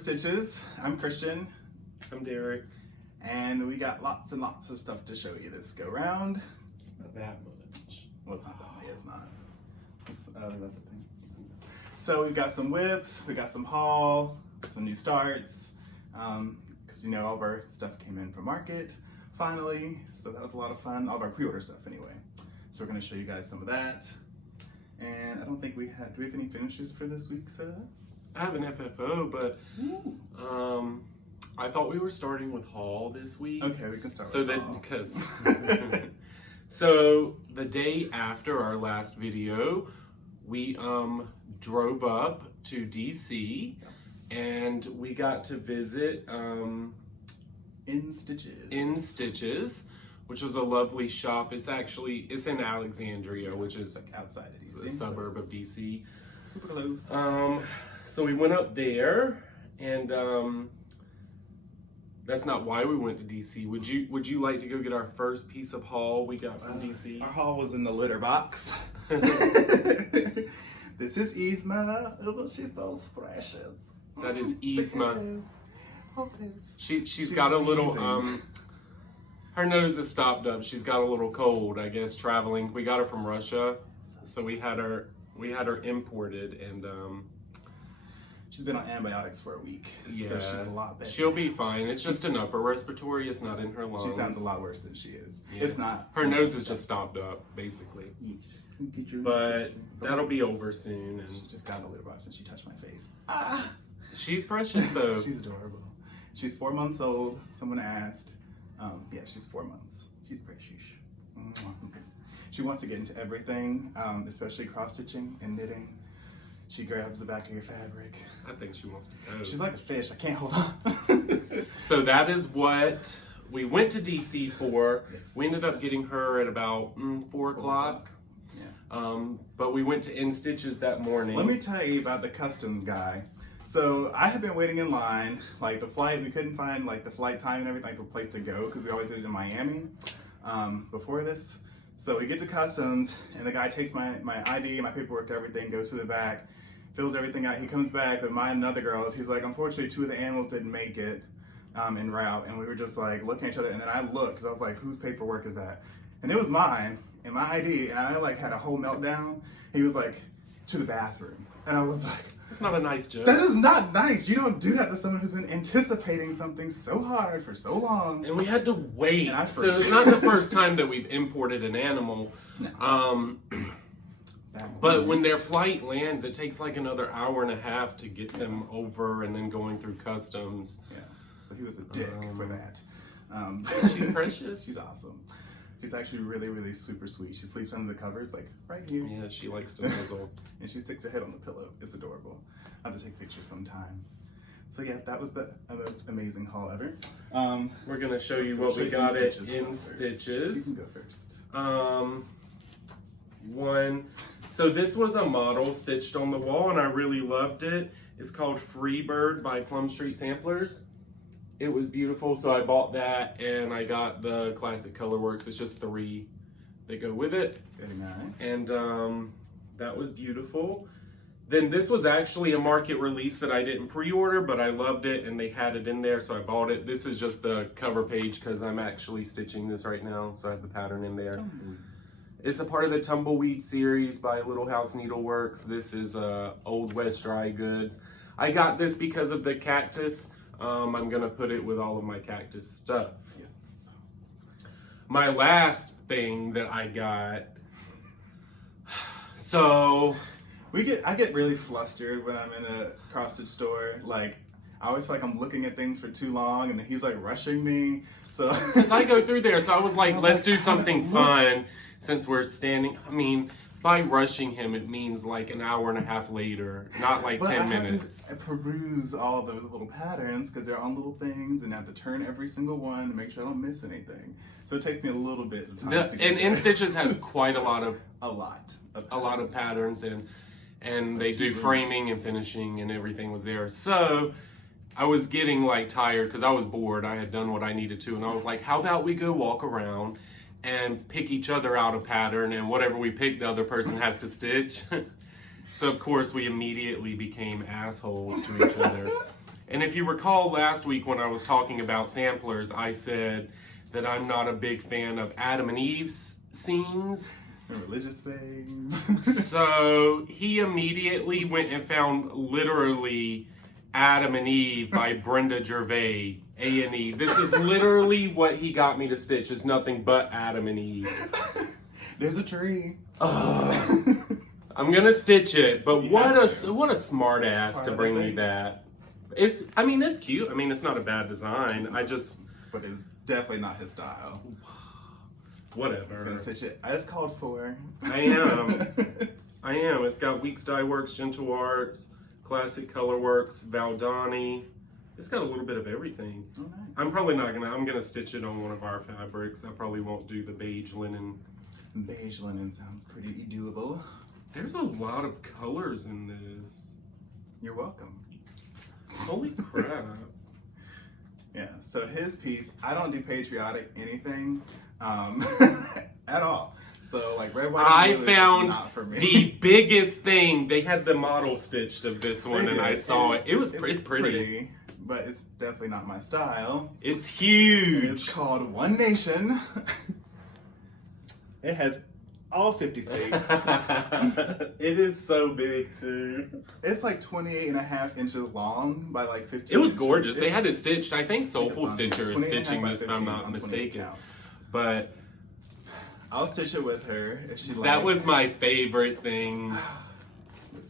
Stitches. I'm Christian. I'm Derek. And we got lots and lots of stuff to show you this go round. It's not that much. Well, it's not that much. It's not. That's the thing. So we've got some whips, we got some haul, some new starts. Because you know all of our stuff came in from market finally. So that was a lot of fun. All of our pre-order stuff anyway. So we're going to show you guys some of that. And I don't think we had, do we have any finishes for this week, Sarah? I have an FFO, but I thought we were starting with haul this week. Okay, we can start so with that haul. because so the day after our last video, we drove up to DC, Yes. and we got to visit In Stitches. In Stitches, which was a lovely shop. It's in Alexandria, which is like outside of DC. a suburb of DC. Super close. So we went up there, and that's not why we went to DC. Would you like to go get our first piece of haul we got from DC? Our haul was in the litter box. This is Yzma. Isn't she so precious? That is Yzma. She's got a little her nose is stopped up. She's got a little cold, I guess, traveling. We got her from Russia, so we had her imported, and she's been on antibiotics for a week. yeah, So she's a lot better. she'll be fine. It's just an upper respiratory. It's not in her lungs. She sounds a lot worse than she is. Yeah. It's not. Her nose is just stopped up, basically. But that'll be over soon. She And just got in the litter box and she touched my face. Ah! she's precious, though. She's adorable. She's 4 months old. Someone asked. Yeah, she's 4 months. She's precious. She wants to get into everything, especially cross-stitching and knitting. She grabs the back of your fabric. I think she wants to go. She's like a fish. I can't hold on. So that is what we went to DC for. Yes. We ended up getting her at about 4 o'clock. Yeah. But we went to In Stitches that morning. Let me tell you about the customs guy. So I have been waiting in line, like the flight, we couldn't find like the flight time and everything, like the place to go, because we always did it in Miami before this. So we get to customs and the guy takes my ID, my paperwork, everything, goes to the back, fills everything out. He comes back with mine and other girls. He's like, unfortunately, 2 of the animals didn't make it en route. And we were just like looking at each other, and then I looked, because I was like, whose paperwork is that? And it was mine and my ID, and I like had a whole meltdown. He was like, to the bathroom. And I was like, It's not a nice joke. that is not nice. You don't do that to someone who's been anticipating something so hard for so long. And we had to wait. And I So it's not the first time that we've imported an animal. No. But when their flight lands, it takes like another hour and a half to get them over and then going through customs. Yeah. So he was a dick for that. She's precious. She's awesome. She's actually really, really super sweet. She sleeps under the covers, like right here. Yeah, she likes to nuzzle. And she sticks her head on the pillow. It's adorable. I'll have to take pictures sometime. So yeah, that was the most amazing haul ever. We're going to show you So what show we you got at first. In Stitches. You can go first. So this was a model stitched on the wall, and I really loved it. It's called Freebird by Plum Street Samplers. It was beautiful, so I bought that, and I got the classic Colorworks. It's just 3 that go with it. Very nice. And that was beautiful. Then this was actually a market release that I didn't pre-order, but I loved it, and they had it in there, so I bought it. This is just the cover page because I'm actually stitching this right now, so I have the pattern in there. It's a part of the Tumbleweed series by Little House Needleworks. This is Old West Dry Goods. I got this because of the cactus. I'm gonna put it with all of my cactus stuff. Yes. My last thing that I got, so I get really flustered when I'm in a cross-stitch store. Like, I always feel like I'm looking at things for too long, and then he's like rushing me. So as I go through there, so I was like, let's do something fun since we're standing. I mean, by rushing him, it means like an hour and a half later, not like 10 minutes. I peruse all the little patterns because they're on little things, and I have to turn every single one to make sure I don't miss anything. So it takes me a little bit of time to get And In Stitches has quite a lot of patterns, and they do framing and finishing, and everything was there. So I was getting like tired because I was bored. I had done what I needed to, and I was like, how about we go walk around and pick each other out a pattern, and whatever we pick, the other person has to stitch. So of course we immediately became assholes to each other. And if you recall last week when I was talking about samplers, I said that I'm not a big fan of Adam and Eve's scenes. Religious things. So he immediately went and found literally Adam and Eve by Brenda Jervais, A&E. This is literally what he got me to stitch, is nothing but Adam and Eve. There's a tree. I'm gonna stitch it, but what a smart ass to bring me that. It's cute. I mean, it's not a bad design. But it's definitely not his style. Whatever. He's gonna stitch it as called for. I am. It's got Weeks Dye Works, Gentle Arts, Classic Color Works, Valdani. It's got a little bit of everything. Oh, nice. I'm gonna stitch it on one of our fabrics. I probably won't do the beige linen. Beige linen sounds pretty doable. There's a lot of colors in this. You're welcome. Holy crap. Yeah, so his piece, I don't do patriotic anything at all. So like red, white, I and blue found is not for me. the biggest thing. They had the model stitched of this one, and I saw it. It's pretty. But it's definitely not my style. It's huge. It's called One Nation. It has all 50 states. It is so big too. It's like 28.5 inches long by like 15 It was inches. gorgeous. They had it stitched. I think Soulful Stitcher is 28.5 stitching by this, if 15 I'm not on 28 mistaken. count. But I'll stitch it with her if she likes. that was my favorite thing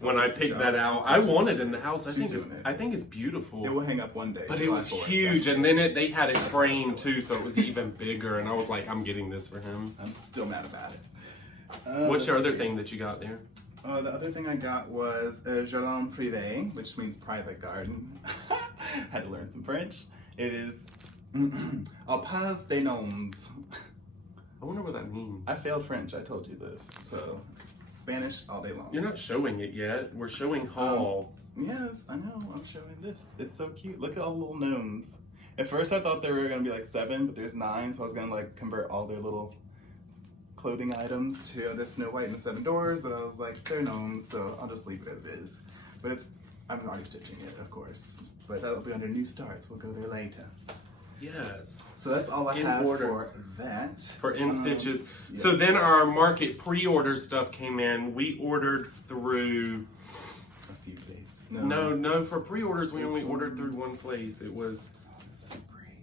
when I picked that out. I want it in the house. I think it's beautiful. It will hang up one day. But it was huge, and then they had it framed too, so it was even bigger. And I was like, I'm getting this for him. I'm still mad about it. What's your other thing that you got there? The other thing I got was Jardin Prive, which means private garden. Had to learn some French. It is Au Pas des Gnomes. I wonder what that means. I failed French, I told you this. So, Spanish all day long. You're not showing it yet. We're showing haul. Yes, I know. I'm showing this. It's so cute. Look at all the little gnomes. At first I thought there were going to be like 7, but there's 9, so I was going to like convert all their little clothing items to the Snow White and the 7 Doors, but I was like, they're gnomes, so I'll just leave it as is. But I'm already stitching it, of course. But that'll be under New Starts. We'll go there later. Yes. So that's all I have for that. For stitches. Yes. So then our market pre-order stuff came in. We ordered through A few days. No, for pre-orders we only ordered through one place. It was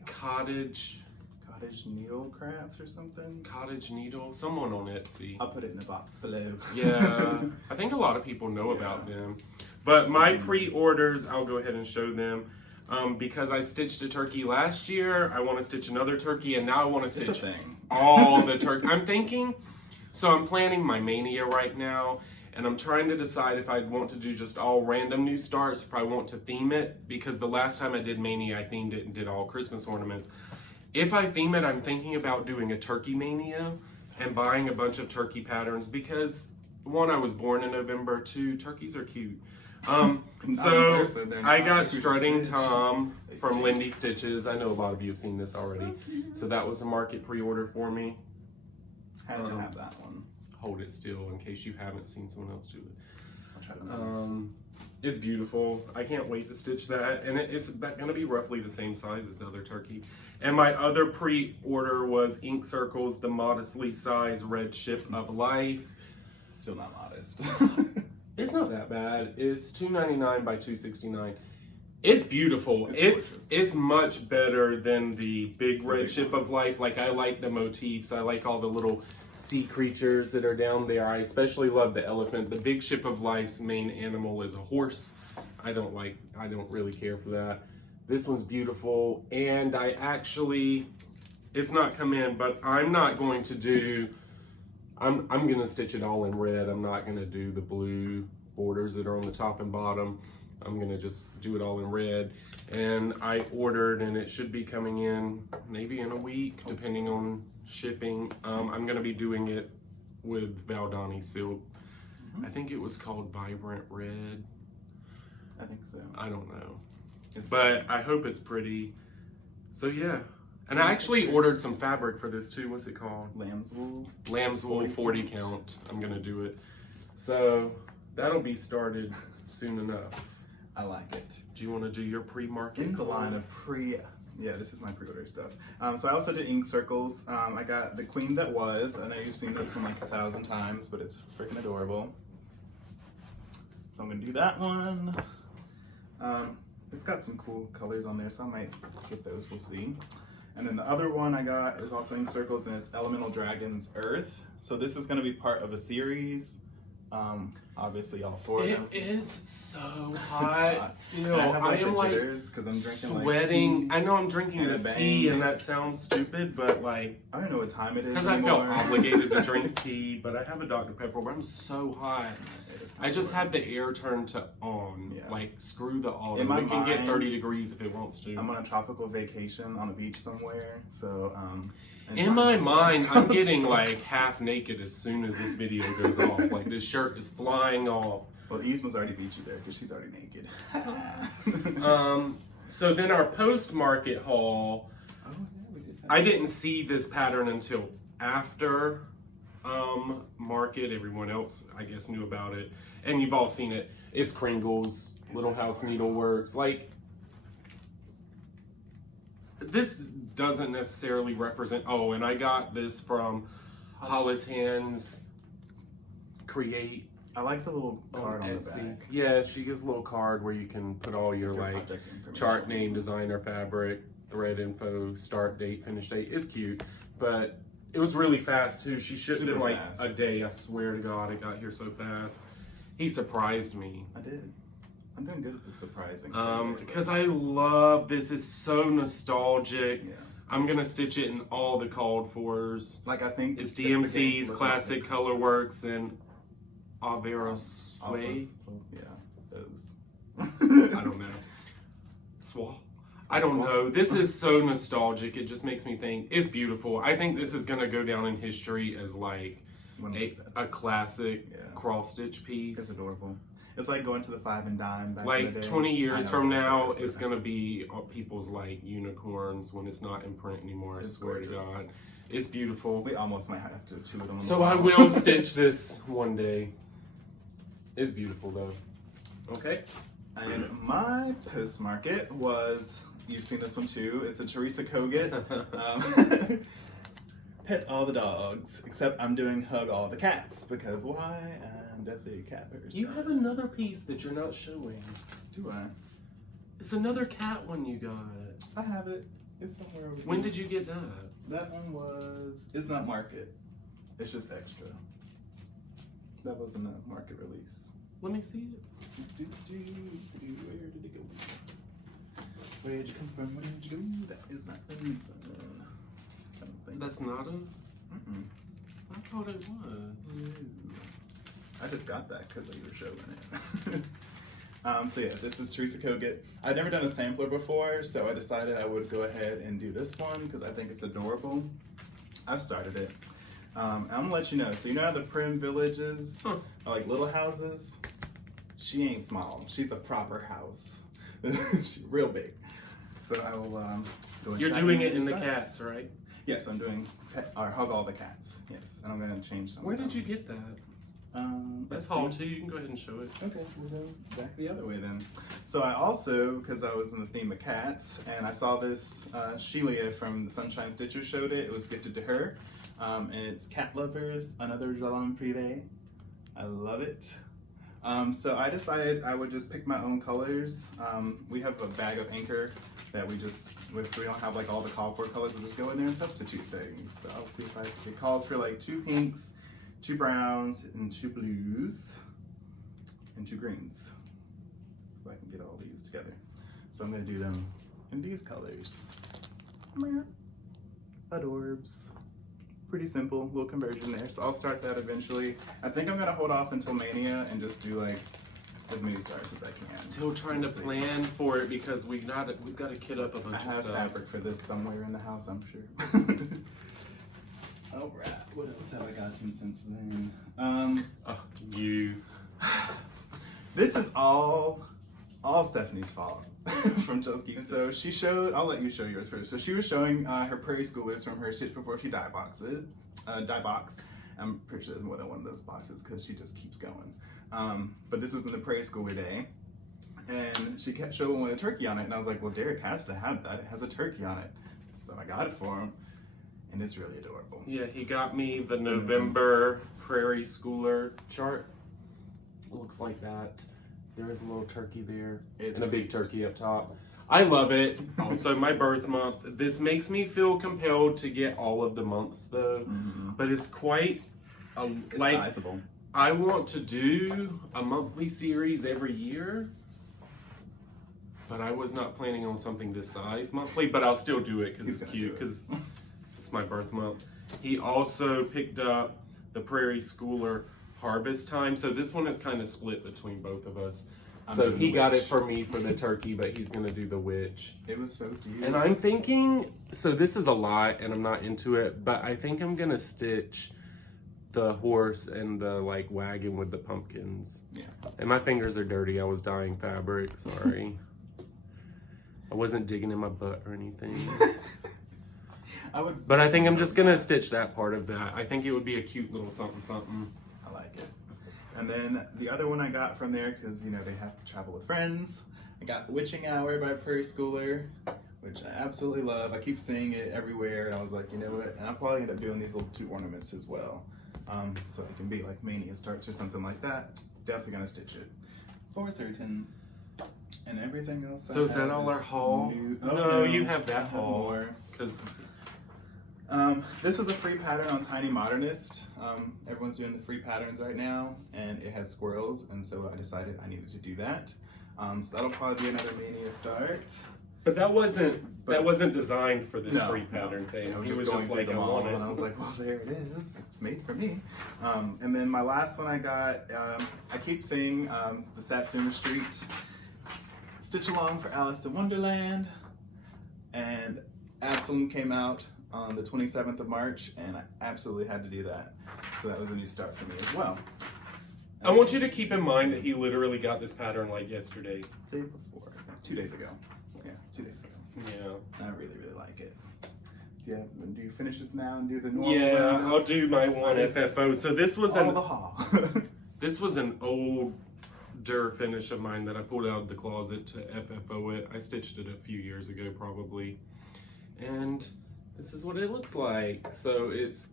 TheCottageNeedle Crafts or something? TheCottageNeedle, someone on Etsy. I'll put it in the box below. Yeah, I think a lot of people know about them. But my pre-orders, I'll go ahead and show them. Because I stitched a turkey last year, I want to stitch another turkey, and now I want to stitch all the turkey. I'm planning my Mania right now, and I'm trying to decide if I want to do just all random new starts, if I want to theme it, because the last time I did Mania, I themed it and did all Christmas ornaments. If I theme it, I'm thinking about doing a turkey Mania and buying a bunch of turkey patterns, because 1, I was born in November, 2, turkeys are cute. So I got Strutting Tom from Lindy Stitches. I know a lot of you have seen this already. So that was a market pre-order for me. Had to have that one. Hold it still in case you haven't seen someone else do it. I'll try to It's beautiful. I can't wait to stitch that. And it's going to be roughly the same size as the other turkey. And my other pre-order was Ink Circles, the modestly sized red ship of life. Still not modest. It's not that bad. It's $2.99 by $2.69. It's beautiful. It's much better than the big red ship of life. Like, I like the motifs. I like all the little sea creatures that are down there. I especially love the elephant. The big ship of life's main animal is a horse. I don't really care for that. This one's beautiful. And it's not come in, but I'm not going to do, I'm going to stitch it all in red. I'm not going to do the blue borders that are on the top and bottom. I'm going to just do it all in red. And I ordered, and it should be coming in maybe in a week, depending on shipping. I'm going to be doing it with Valdani silk. I think it was called Vibrant Red. I think so. I don't know. But I hope it's pretty. So yeah. And I actually ordered some fabric for this too. What's it called? Lamb's wool. Lamb's wool 40 count. I'm going to do it. So that'll be started soon enough. I like it. Do you want to do your pre-market? In the line of yeah, this is my pre-order stuff. So I also did ink circles. I got the Queen That Was. I know you've seen this one like 1,000 times, but it's freaking adorable. So I'm gonna do that one. It's got some cool colors on there, so I might get those, we'll see. And then the other one I got is also ink circles, and it's Elemental Dragons Earth. So this is gonna be part of a series. Obviously all four of them. It is so hot still. I have like I am the like jitters because I'm drinking sweating. like tea. I know I'm drinking and this a tea, bang. and that sounds stupid, but like I don't know what time it is because I felt anymore. obligated to drink tea. But I have a Dr. Pepper, but I'm so hot. It's I just hot. have the air turned to on. Yeah. Like screw the auto. In my It can get mind, 30 degrees if it wants to. I'm on a tropical vacation on a beach somewhere, so and In my time- mind, I'm getting like half naked as soon as this video goes off. Like this shirt is flying off. Well, Yzma's already beat you there because she's already naked. So then our post-market haul, Oh, yeah, we did that. I didn't see this pattern until after market. Everyone else, I guess, knew about it. And you've all seen it. It's Kringles, Little House Needleworks. Like, this doesn't necessarily represent, oh, and I got this from HollisHandsCreate. I like the little card on the Etsy. back. Yeah, she gives a little card where you can put all your like project information. chart name, designer, fabric, thread info, start date, finish date. It's cute, but it was really fast too. She shipped Super in like fast. a day. I swear to God, it got here so fast. He surprised me. I did. I'm doing good at the surprising. Because I love this. It's so nostalgic. Yeah. I'm gonna stitch it in all the called fors. Like I think It's the games DMC's, look Classic like Colorworks, and Avera Sway. Yeah, those. I don't know. Swap. I don't know. This is so nostalgic. It just makes me think. It's beautiful. I think this is gonna go down in history as like One of the best. a classic Yeah. cross stitch It's piece. adorable. It's like going to the 5 and dime back in Like the day. 20 I years know. from now, it's gonna be people's like unicorns when it's not in print anymore. I It's swear gorgeous. to God, it's beautiful. We almost might have to two of them. on the So I wall. will stitch this one day. It's beautiful though. Okay. And my post market was, you've seen this one too. It's a Teresa Kogut. Pet all the dogs, except I'm doing hug all the cats because why? I'm definitely a cat person. You have another piece that you're not showing. Do I? It's another cat one you got. I have it. It's somewhere over When here. did you get that? That one was. It's not market. It's just extra. That wasn't a market release. Let me see it. Where did it go? Where did you come from? Where did you go? That is not the new one. I don't think. That's not a. Mm-mm. I thought it was. I just got that because you were showing it. So yeah, this is Teresa Kogut. I've never done a sampler before, so I decided I would go ahead and do this one because I think it's adorable. I've started it. I'm gonna let you know. So you know how the Prim villages are like little houses? She ain't small. She's a proper house. She's real big. So I will go and You're try doing new it in the styles. cats, right? Yes, I'm doing hug all the cats. Yes, and I'm gonna change some. Where of them. did you get that? let's That's haul see. too. You can go ahead and show it. Okay, we'll go back the other way then. So I also, because I was in the theme of cats, and I saw this, Shelia from the Sunshine Stitcher showed it. It was gifted to her. And it's Cat Lovers, another Jardin Prive. I love it. So I decided I would just pick my own colors. We have a bag of Anchor that we just, if we don't have like all the call for colors, we'll just go in there and substitute things. So I'll see if it calls for like 2 pinks, 2 browns, and 2 blues, and 2 greens. So if I can get all these together. So I'm gonna do them in these colors. Adorbs. Pretty simple, little conversion there. So I'll start that eventually. I think I'm gonna hold off until Mania and just do like as many stars as I can. Still trying to We'll see. plan for it because we've got to kit up a bunch I of have stuff. fabric for this somewhere in the house, I'm sure. All right, what else have I got since then? You. This is all Stephanie's fault from Chelsea. So she showed, I'll let you show yours first. So she was showing her Prairie Schoolers from her Stitch Before She Die box. I'm pretty sure there's more than one of those boxes because she just keeps going. But this was in the Prairie Schooler day. And she kept showing with a turkey on it, and I was like, well, Derek has to have that. It has a turkey on it. So I got it for him, and it's really adorable. Yeah, he got me the November Prairie Schooler chart. It looks like that. There is a little turkey there, and a big turkey up top. I love it. Also, my birth month. This makes me feel compelled to get all of the months, though. But it's quite like sizable. I want to do a monthly series every year, but I was not planning on something this size monthly. But I'll still do it because it's cute. Because it's my birth month. He also picked up the Prairie Schooler Harvest Time. So this one is kind of split between both of us. So he got it for me for the turkey, but he's gonna do the witch. It was so cute. And I'm thinking, so this is a lot and I'm not into it, but I think I'm gonna stitch the horse and the like wagon with the pumpkins. Yeah. And my fingers are dirty. I was dyeing fabric, sorry. I wasn't digging in my butt or anything. But I think I'm just gonna stitch that part of that. I think it would be a cute little something something. I like it. And then the other one I got from there, because you know they have to travel with friends, I got Witching Hour by Prairie Schooler, which I absolutely love. I keep seeing it everywhere, and I was like, you know what? And I'll probably end up doing these little 2 ornaments as well. So it can be like Mania Starts or something like that. Definitely gonna stitch it for certain. And everything else. So is that all our haul? No, you have that haul. Because this was a free pattern on Tiny Modernist. Everyone's doing the free patterns right now, and it had squirrels, and so I decided I needed to do that. So that'll probably be another Mania Start. But that wasn't designed for this free pattern thing. I was just going like them all, and I was like, well, there it is. It's made for me. And then my last one I got, I keep saying the Satsuma Street Stitch Along for Alice in Wonderland, and Absalom came out on the 27th of March, and I absolutely had to do that. So that was a new start for me as well. I want you to keep in mind that he literally got this pattern like yesterday. The day before, I think, 2 days ago. Yeah, 2 days ago. Yeah. I really, really like it. Yeah, do you finish this now and do the normal? Yeah, round? I'll do my one FFO. So this was all the haul. This was an older finish of mine that I pulled out of the closet to FFO it. I stitched it a few years ago probably. And this is what it looks like. So it's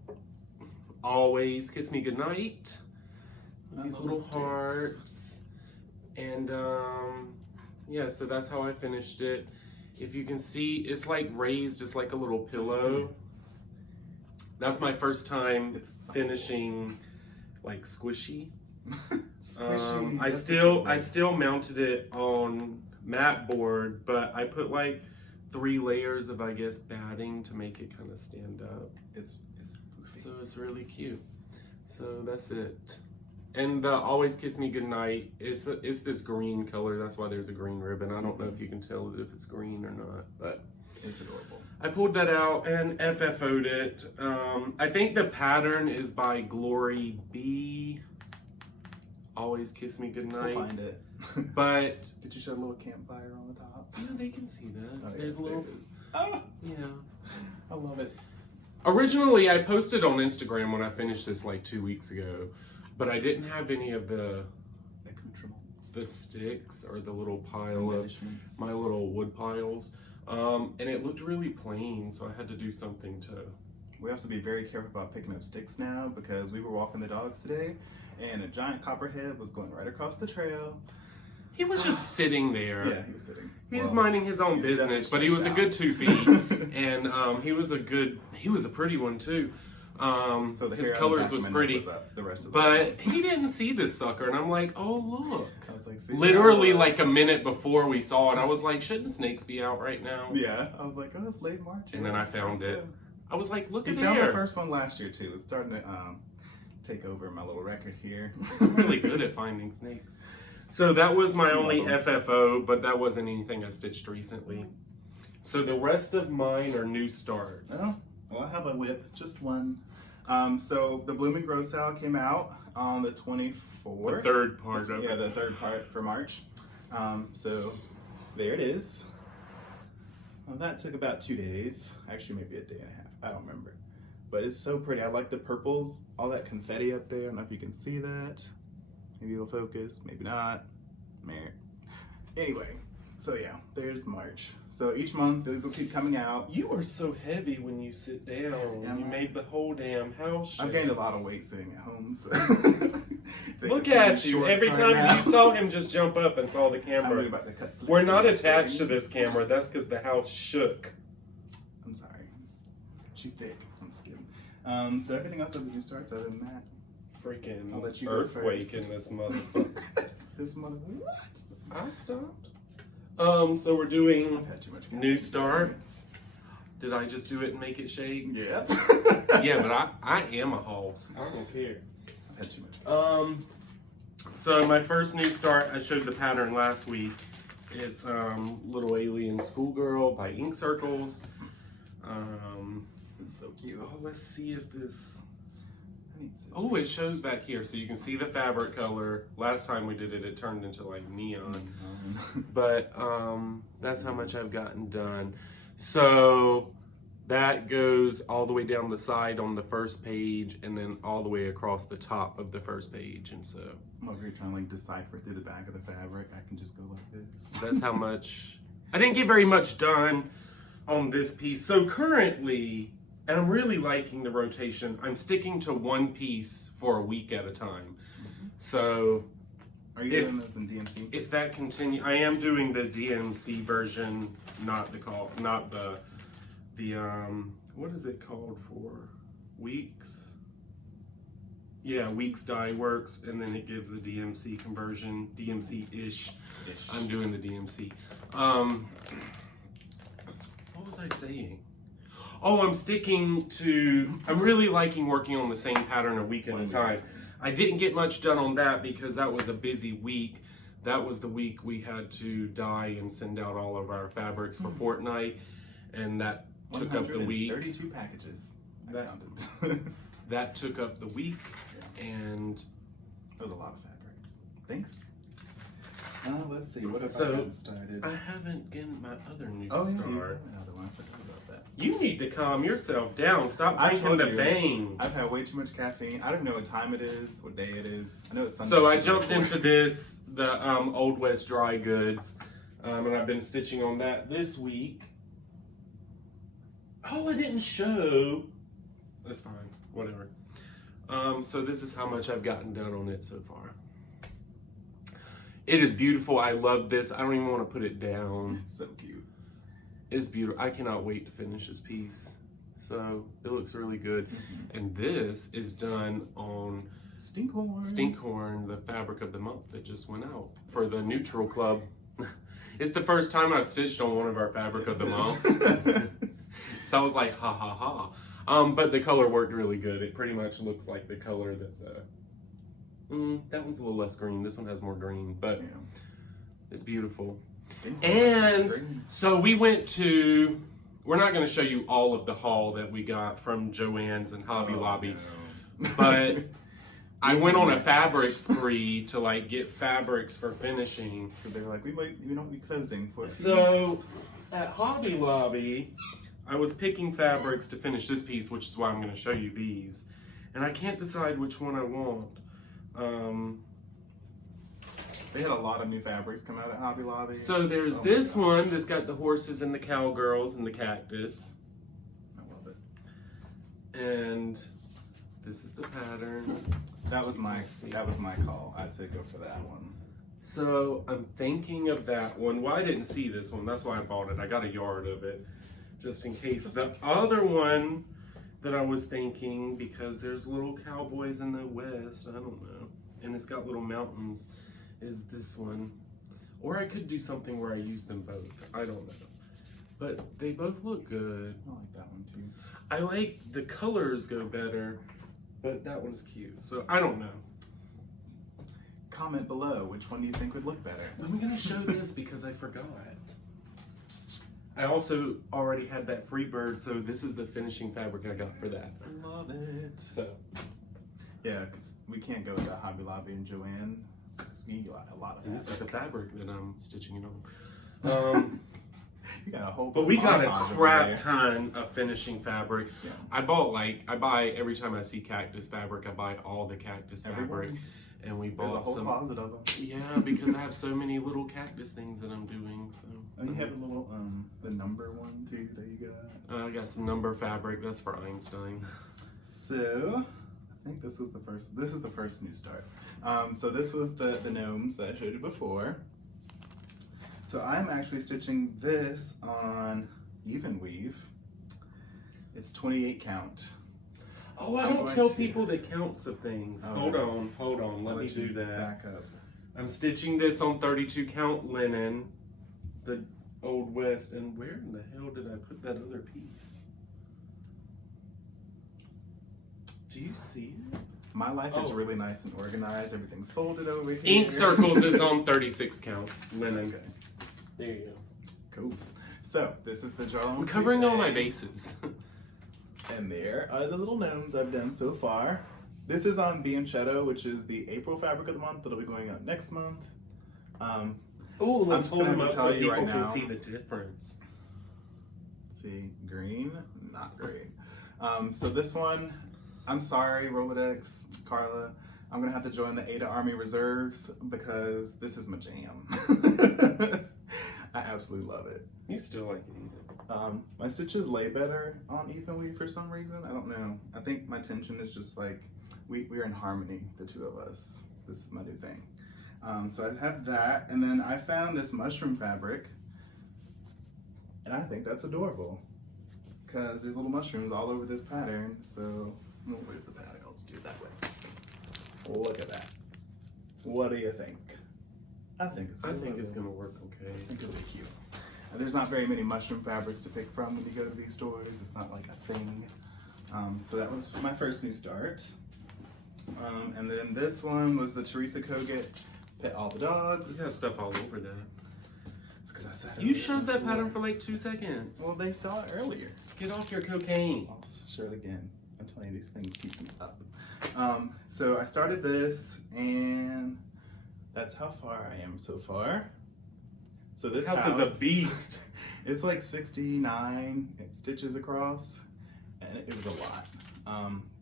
always Kiss Me Goodnight. These little hearts. And yeah, so that's how I finished it. If you can see, it's like raised, it's like a little pillow. That's my first time finishing like squishy. I still mounted it on mat board, but I put like 3 layers of, I guess, batting to make it kind of stand up. It's poofy. So it's really cute. So that's it. And Always Kiss Me Goodnight is this green color. That's why there's a green ribbon. I don't know if you can tell if it's green or not, but it's adorable. I pulled that out and FFO'd it. I think the pattern is by Glory B. Always Kiss Me Goodnight. We'll find it. But did you show a little campfire on the top? Yeah, they can see that. Oh, there's a little. Oh, yeah. I love it. Originally, I posted on Instagram when I finished this like 2 weeks ago, but I didn't have any of the sticks or the little pile of my little wood piles, and it looked really plain, so I had to do something to. We have to be very careful about picking up sticks now because we were walking the dogs today, and a giant copperhead was going right across the trail. He was just sitting there. Yeah, he was sitting. He was minding his own business, but he was a good 2 feet, and he was a pretty one too. So his colors was pretty, was up, the rest of but he didn't see this sucker, and I'm like, oh look. I was like, literally like a minute before we saw it, I was like, shouldn't snakes be out right now? Yeah, I was like, oh, it's late March. And then I found it. I was like, look at there. You found the first one last year too. It's starting to take over my little record here. I'm really good at finding snakes. So that was my only FFO, but that wasn't anything I stitched recently. So the rest of mine are new starts. Oh, well, I have a whip, just one. So the Bloom and Grow sale came out on the 24th. The third part of it. Yeah, the third part for March. So there it is. Well, that took about 2 days. Actually, maybe a day and a half. I don't remember. But it's so pretty. I like the purples, all that confetti up there. I don't know if you can see that. Maybe it'll focus, maybe not. Meh. Anyway, so yeah, there's March. So each month, those will keep coming out. You are so heavy when you sit down. Yeah, you made the whole damn house shake. I've gained a lot of weight sitting at home. So Look at you. Every time you saw him just jump up and saw the I'm camera. really about to cut We're not some attached to things. this camera. That's because the house shook. I'm sorry. Too thick. I'm just kidding. So everything else of the new starts other than that. Freaking I'll let you go earthquake first. in this motherfucker. This mother what? I stopped. So we're doing I've had too much new starts. Did I just do it and make it shake? Yeah. Yeah, but I am a hoss. I don't care. I've had too much. So my first new start, I showed the pattern last week. It's Little Alien Schoolgirl by Ink Circles. It's so cute. Oh, let's see if this. I need scissors. Oh, it shows back here, so you can see the fabric color. Last time we did it, it turned into like neon. But that's how much I've gotten done. So that goes all the way down the side on the first page and then all the way across the top of the first page. And so I'm over here trying to like decipher through the back of the fabric. I can just go like this. that's how much. I didn't get very much done on this piece. So currently, and I'm really liking the rotation, I'm sticking to one piece for a week at a time. So Are you doing those in DMC? if that continue, I am doing the DMC version, not the what is it called for? Weeks? Yeah, Weeks Dye Works, and then it gives a DMC conversion, DMC-ish. I'm doing the DMC. What was I saying? Oh, I'm really liking working on the same pattern a week at a time. I didn't get much done on that because that was a busy week. That was the week we had to dye and send out all of our fabrics for Fortnight, and that took up the week. 32 packages. That- I counted. That took up the week, and That was a lot of fabric. Thanks. Let's see. What have I So, gotten started? I haven't gotten my other new Oh, yeah, start. you have another one. I forgot about that. You need to calm yourself down. Stop I drinking told the you. bang. I've had way too much caffeine. I don't know what time it is, what day it is. I know it's Sunday. So I jumped into this, the Old West Dry Goods, and I've been stitching on that this week. Oh, I didn't show. That's fine, whatever. So this is how much I've gotten done on it so far. It is beautiful. I love this. I don't even want to put it down. It's so cute. It's beautiful. I cannot wait to finish this piece. So it looks really good. And this is done on Stinkhorn, the fabric of the month that just went out for the Neutral Club. It's the first time I've stitched on one of our fabric of the month. So I was like, ha ha ha. But the color worked really good. It pretty much looks like the color that that one's a little less green. This one has more green, but Yeah. it's beautiful. Stinkhorn. And so we went to, we're not going to show you all of the haul that we got from Joann's and Hobby Lobby, but I went on a fabric spree to like get fabrics for finishing. They were like, we don't be closing for a few So weeks. at Hobby Lobby, I was picking fabrics to finish this piece, which is why I'm going to show you these. And I can't decide which one I want. They had a lot of new fabrics come out at Hobby Lobby. So there's this one that's got the horses and the cowgirls and the cactus. I love it. And this is the pattern. That was my call. I said go for that one. So I'm thinking of that one. Well, I didn't see this one. That's why I bought it. I got a yard of it just in case. The other one that I was thinking, because there's little cowboys in the west, I don't know, and it's got little mountains, is this one. Or I could do something where I use them both. I don't know. But they both look good. I like that one too. I like the colors go better, but that one's cute. So I don't know. Comment below which one do you think would look better. I'm gonna show this because I forgot. I also already had that free bird, so this is the finishing fabric I got for that. I love it. So Yeah, because we can't go to Hobby Lobby and Joann. Because we got a lot of and this is the fabric. fabric that I'm stitching it on. You got a whole But we got a montage over crap there. ton of finishing fabric. Yeah. I buy every time I see cactus fabric, I buy all the cactus fabric. Everyone. And we There's bought a whole some. closet of them. Yeah, because I have so many little cactus things that I'm doing. So. Oh, you have a little the number one too that you got. I got some number fabric. That's for Einstein. So I think this was the first. This is the first new start. So this was the gnomes that I showed you before. So I'm actually stitching this on even weave. It's 28 count. Oh, I don't tell people the counts of things. Oh, hold on. Let me do that. Back up. I'm stitching this on 32 count linen, the Old West, and where in the hell did I put that other piece? Do you see it? My life is really nice and organized. Everything's folded over here. Ink Circles is on 36 count linen. Okay. There you go. Cool. So this is the Jardin. I'm covering all my bases. And there are the little gnomes I've done so far. This is on Bianchetto, which is the April fabric of the month. That'll be going out next month. Oh, let's hold them up so you people right can now. see the difference. See, green, not green. So this one, I'm sorry, Rolodex, Carla. I'm gonna have to join the Ada Army Reserves because this is my jam. I absolutely love it. You still like it. My stitches lay better on even weave for some reason. I don't know. I think my tension is just like, we're in harmony, the two of us. This is my new thing. So I have that, and then I found this mushroom fabric, and I think that's adorable because there's little mushrooms all over this pattern. So, well, where's the pattern? I'll just do it that way. Look at that. What do you think? I think it's gonna work okay. I think it'll be cute. And there's not very many mushroom fabrics to pick from when you go to these stores. It's not like a thing. So that was my first new start. And then this one was the Teresa Kogut Pet All the Dogs. You got stuff all over that. It's because I said it. You showed that pattern for like 2 seconds. Well, they saw it earlier. Get off your cocaine. I'll show it again. I'm telling you, these things keep me up. So I started this, and that's how far I am so far. So this house is a beast. It's like 69 stitches across, and it was a lot.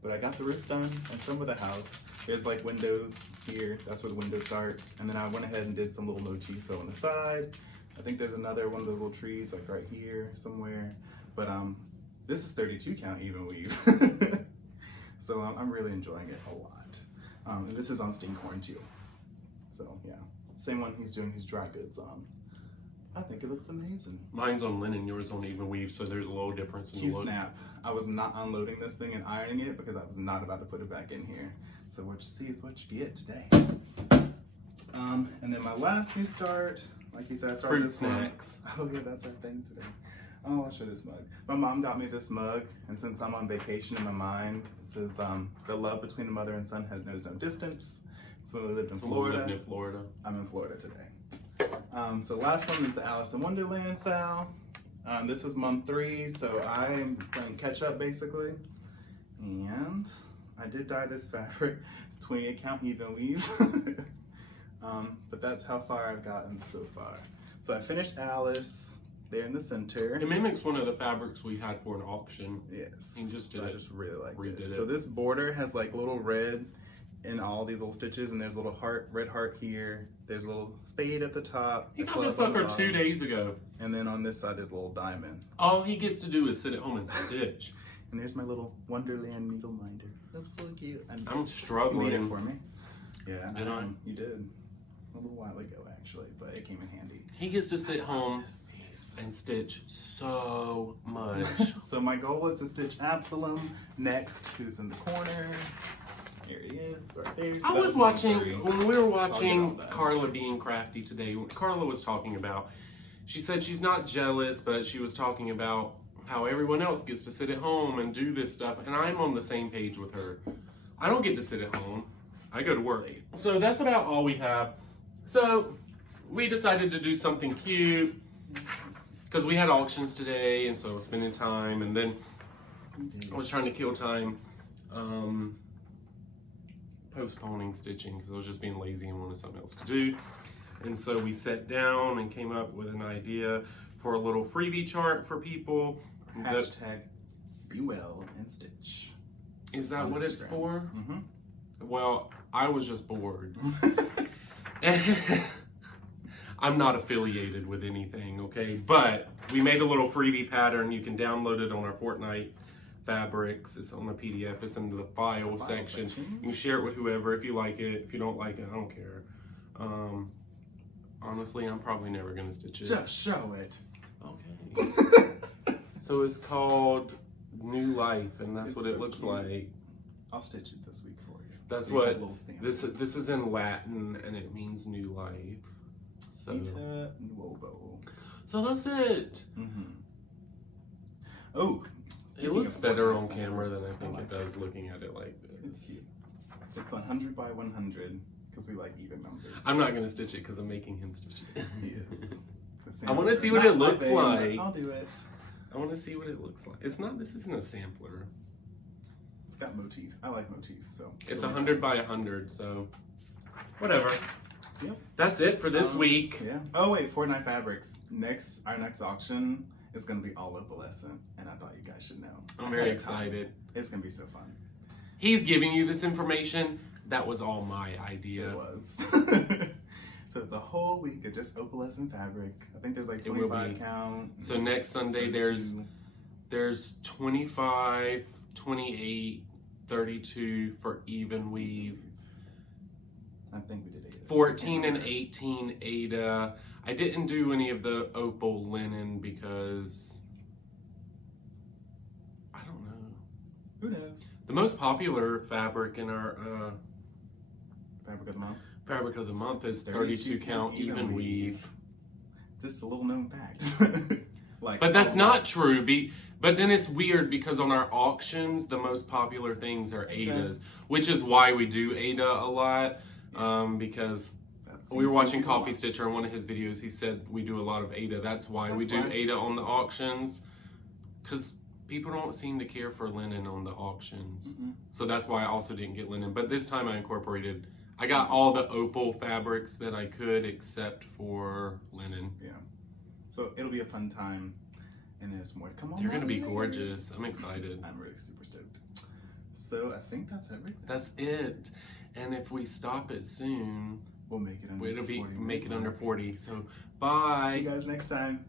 But I got the roof done and some of the house. There's like windows here. That's where the window starts. And then I went ahead and did some little motifs on the side. I think there's another one of those little trees like right here somewhere. But this is 32 count even weave. So I'm really enjoying it a lot. And this is on Stinkhorn too. So yeah, same one he's doing his dry goods on. I think it looks amazing. Mine's on linen, yours on even weave, so there's a little difference in the look. Snap. I was not unloading this thing and ironing it because I was not about to put it back in here. So what you see is what you get today. And then my last new start, like you said, I started Fruit this snacks. Oh yeah, that's our thing today. Oh, I'll show this mug. My mom got me this mug, and since I'm on vacation in my mind, it says the love between the mother and son knows no distance. So when we lived in Florida. I'm in Florida today. So last one is the Alice in Wonderland Sal. This was month 3, so I'm playing catch up basically. And I did dye this fabric. It's 28 count even weave. But that's how far I've gotten so far. So I finished Alice there in the center. It mimics one of the fabrics we had for an auction. Yes. You just did I it. just really like Redid it. it. So this border has like little red in all these little stitches, and there's a little red heart here. There's a little spade at the top. He the got club this on the sucker bottom, 2 days ago. And then on this side, there's a little diamond. All he gets to do is sit at home and stitch. And there's my little Wonderland needle minder. That's so cute. I'm struggling. You made it for me. Yeah, Did I? You did. A little while ago, actually, but it came in handy. He gets to sit home and stitch so much. So my goal is to stitch Absalom next, who's in the corner. Here he is, right there. So I was watching, when we were watching that. Carla being crafty today, Carla was talking about, she said she's not jealous, but she was talking about how everyone else gets to sit at home and do this stuff, and I'm on the same page with her. I don't get to sit at home. I go to work. So that's about all we have. So we decided to do something cute because we had auctions today, and so I was spending time, and then I was trying to kill time postponing stitching because I was just being lazy and wanted something else to do. And so we sat down and came up with an idea for a little freebie chart for people. Hashtag be well and stitch. Is that On what it's Instagram. for? Mm-hmm. Well, I was just bored. I'm not affiliated with anything, okay? But we made a little freebie pattern. You can download it on our Fortnight fabrics. It's on the PDF. It's in the file section. You can share it with whoever if you like it. If you don't like it, I don't care. Honestly, I'm probably never gonna stitch it. Just show it. Okay. So it's called New Life, and that's what it looks like. I'll stitch it this week for you. That's So what this is in Latin, and it means new life. So, Vita Nuovo. so that's it. Oh, It looks better on camera than I think it does looking at it like this. It's cute. It's 100 by 100 because we like even numbers. I'm not gonna stitch it because I'm making him stitch it. He is. I want to see what it looks like. I'll do it. I want to see what it looks like. It's not. This isn't a sampler. It's got motifs. I like motifs, so. It's 100 by 100, so whatever. Yep. That's it for this week. Yeah. Oh wait, Fortnite Fabrics. Our next auction is gonna be all opalescent, and I thought you guys should know. I'm very excited. It's gonna be so fun. He's giving you this information. That was all my idea. It was. So it's a whole week of just opalescent fabric. I think there's like 25 count. So next Sunday 32. there's 25, 28, 32 for even weave. I think we did 8. 14 and 18 Ada. I didn't do any of the opal linen because I don't know. Who knows? The most popular fabric in our Fabric of the month. fabric of the month is 32 count even weave. Just a little known fact. But that's not true. But then it's weird because on our auctions, the most popular things are Adas, which is why we do Ada a lot. Because we were watching Coffee Stitcher in one of his videos. He said we do a lot of Ada. That's why we do Ada on the auctions. Because people don't seem to care for linen on the auctions. So that's why I also didn't get linen. But this time I got all the opal fabrics that I could except for linen. Yeah. So it'll be a fun time. And there's more to come on. They're going to be gorgeous. I'm excited. I'm really super stoked. So I think that's everything. That's it. And if we stop it soon, we'll make it under 40. Make it under 40. So bye. See you guys next time.